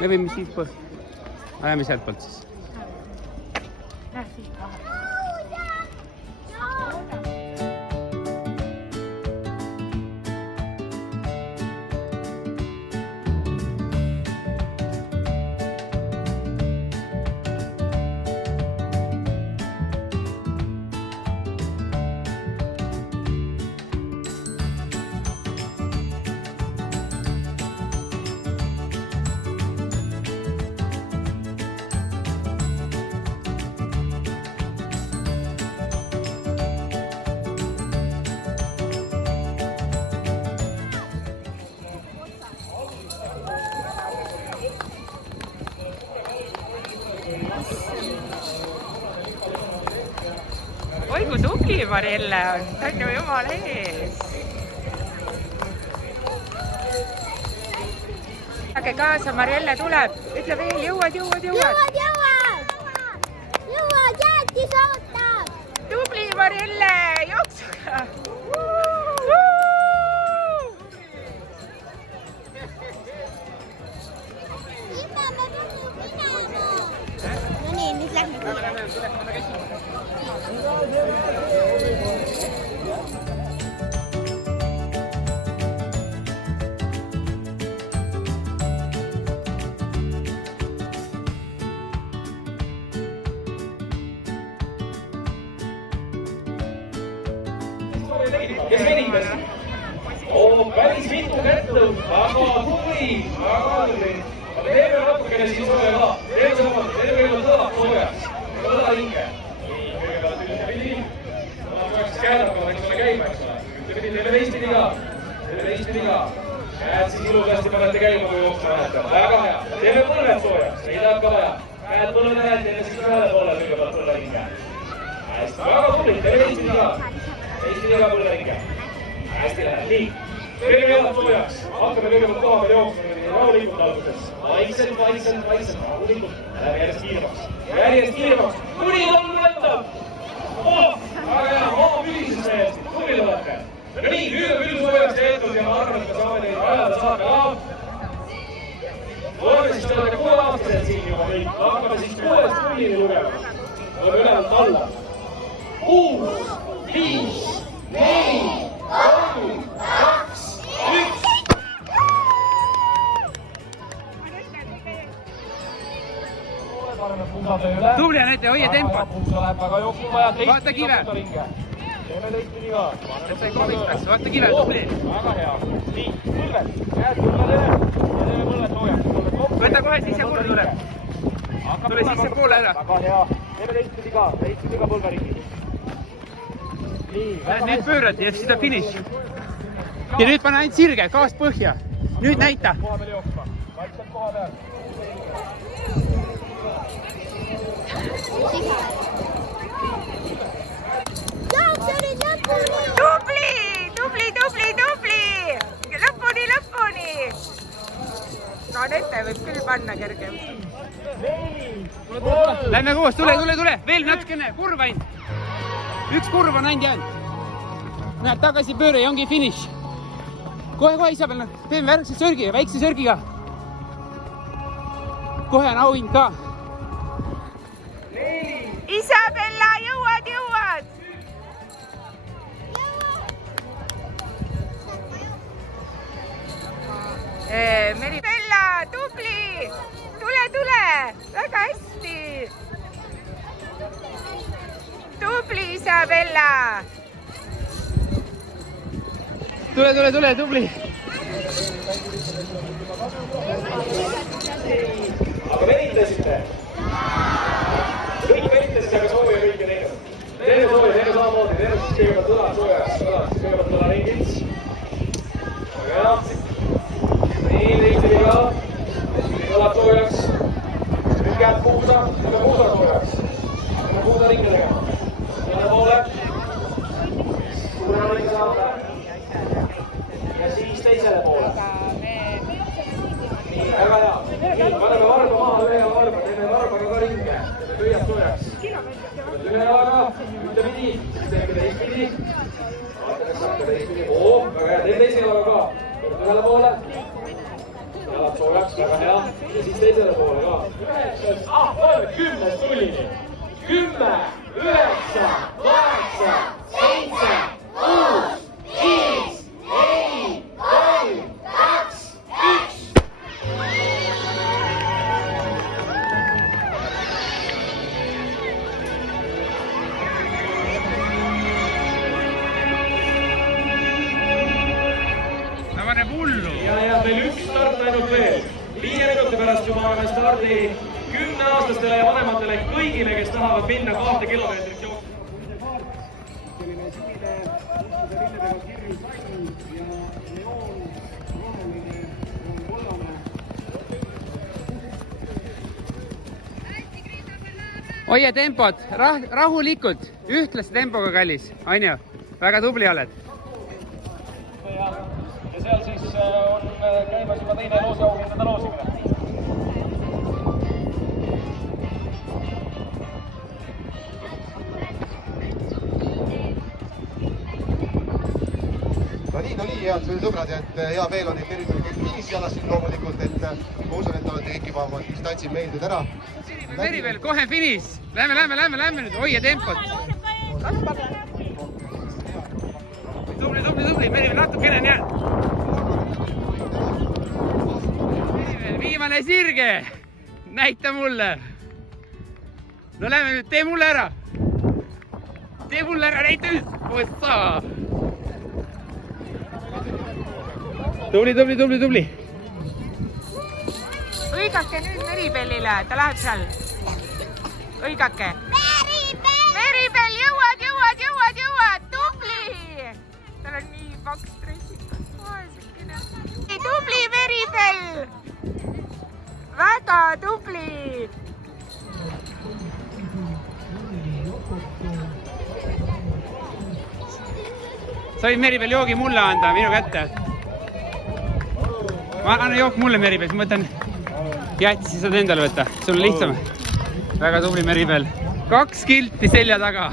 me võime siit poolt. Ajame sealt poolt siis. Oi, kui tubli Marielle on, ta on ju jumala ees. Äge kaasa, Marielle tuleb. Ütle veel, jõuad. Jõuad, jäätis ootab. Tubli Marielle, jooksuga. Ima, ma pean minema. No nii, nüüd lähme kohe. Kes venitas? Päris mitu kättu, aga tubli, aga teeme natukene siis soe ka. Teeme samas, teeme kõigepealt soojaks. Õla hinge. Nii, kõigepealt üldpidi. Ma peaks käedakama, eks ole käima, eks ole. Üldpidi teeme teistpidi ka. Käed siis ilusasti panete käima, kui jooksma lähete. Väga hea. Teeme põlved soojaks, ei taha ka vaja. Käed põlved läheb, teeme siis ühele poole kõigepealt põlve hinge. Hästi, väga tubli, teeme teistpidi ka. Teistpidi ka põlve hinge. Hästi läheb, nii. Teeme jalad soojaks. Hakkame kõigepealt koha peal jooksma, rahulikult alguses. Vaikselt, rahulikult. Läheme järjest kiiremaks. Kuni tolm võtab. Väga hea, oma pülises täiesti. Tublid olete. No nii, nüüd on küll soojaks tehtud ja ma arvan, et me saame neid ajada saada ka. Oleme siis olete 6-aastased siin juba kõik. Hakkame siis 6-st nullini lugema. Oleme ülevalt alla. 6, 5, 4, 3, 2, 1. Tubli on ette, hoia tempot. Vaata kive. Teeme teistpidi ka. Vaata kive, tubli. Väga hea. Nii, põlved. Käed põlvedele ja teeme põlved soojaks. Võta kohe sisse poole tuleb. Tule sisse poole ära. Väga hea. Teeme teistpidi ka põlveringi. Nii, Nüüd pöörad ja siis ta finiš. Ja nüüd pane ainult sirge, gaas põhja. Nüüd näita. koha peal jooksma. Vaikselt koha peal. Jookse nüüd lõpuni. Tubli. Lõpuni. No nende võib küll panna kergem. Lähme koos, tule. Veel natukene, kurv ainult. Üks kurv on ainult jäänud. Näed, tagasi pööre ja ongi finiš. Kohe Isabel, teeme väikse sörgiga. Kohe on auhind ka. Isabella, jõuad. Meribella, tubli. Tule. Väga hästi. Tubli, Isabella. Tule, tubli. Aga venitasite? Kõik venitasite, aga soovi on kõike teinud. Teeme samamoodi, teeme siis kõigepealt õlad soojaks, siis kõigepealt õlaringid. Väga hea. Nii, teistpidi ka. Õlad soojaks. Nüüd käed puuda, teeme puuda soojaks. Teeme puuda ringi tegema. Ühele poole. Suurema ringi saada. Ja siis teisele poole. Nii, väga hea. Nii, paneme varba maha, ühe varba, teeme varbaga ka ringe. Teeme pöiad soojaks. Ühe jalaga, ühtepidi, siis teeme teistpidi. väga hea. Ja siis teisele poole ka. 10 tullini. 10, 9, 8, 7, 6, 5, 4, 3, 2, 1. Ta paneb hullu. Ja veel üks start ainult veel. 5 minuti pärast juba oleme stardi 10-aastastele ja vanematele kõigile, kes tahavad minna 2 kilomeetrit jooksma. hoia tempot, rahulikult, ühtlase tempoga, kallis, on ju? Väga tubli oled. Ja seal siis on käimas juba teine loosiauhindade loosimine. No nii, head sõbrad, et hea meel on, et tervitada kõik 5 jalas siin loomulikult, et ma usun, et olete kõik juba oma distantsil meeldinud ära. Meribel, kohe finiš. Lähme nüüd, hoia tempot. Tubli, Meribel, natukene on jäänud. Meribel, viimane sirge. Näita mulle. No lähme nüüd, tee mulle ära, näita nüüd. Ossa. Tubli. Õigake nüüd Meribelile, ta läheb seal. Õigake. Meribel, jõuad, tubli! Tal on nii paks dressikas. Tubli, Meribel! Väga tubli! Sa võid Meribel joogi mulle anda, minu kätte. Anna jook mulle, Meribel, siis ma võtan jäätisi, saad endale võtta. Sul on lihtsam. Väga tubli, Meribel. 2 kilti selja taga.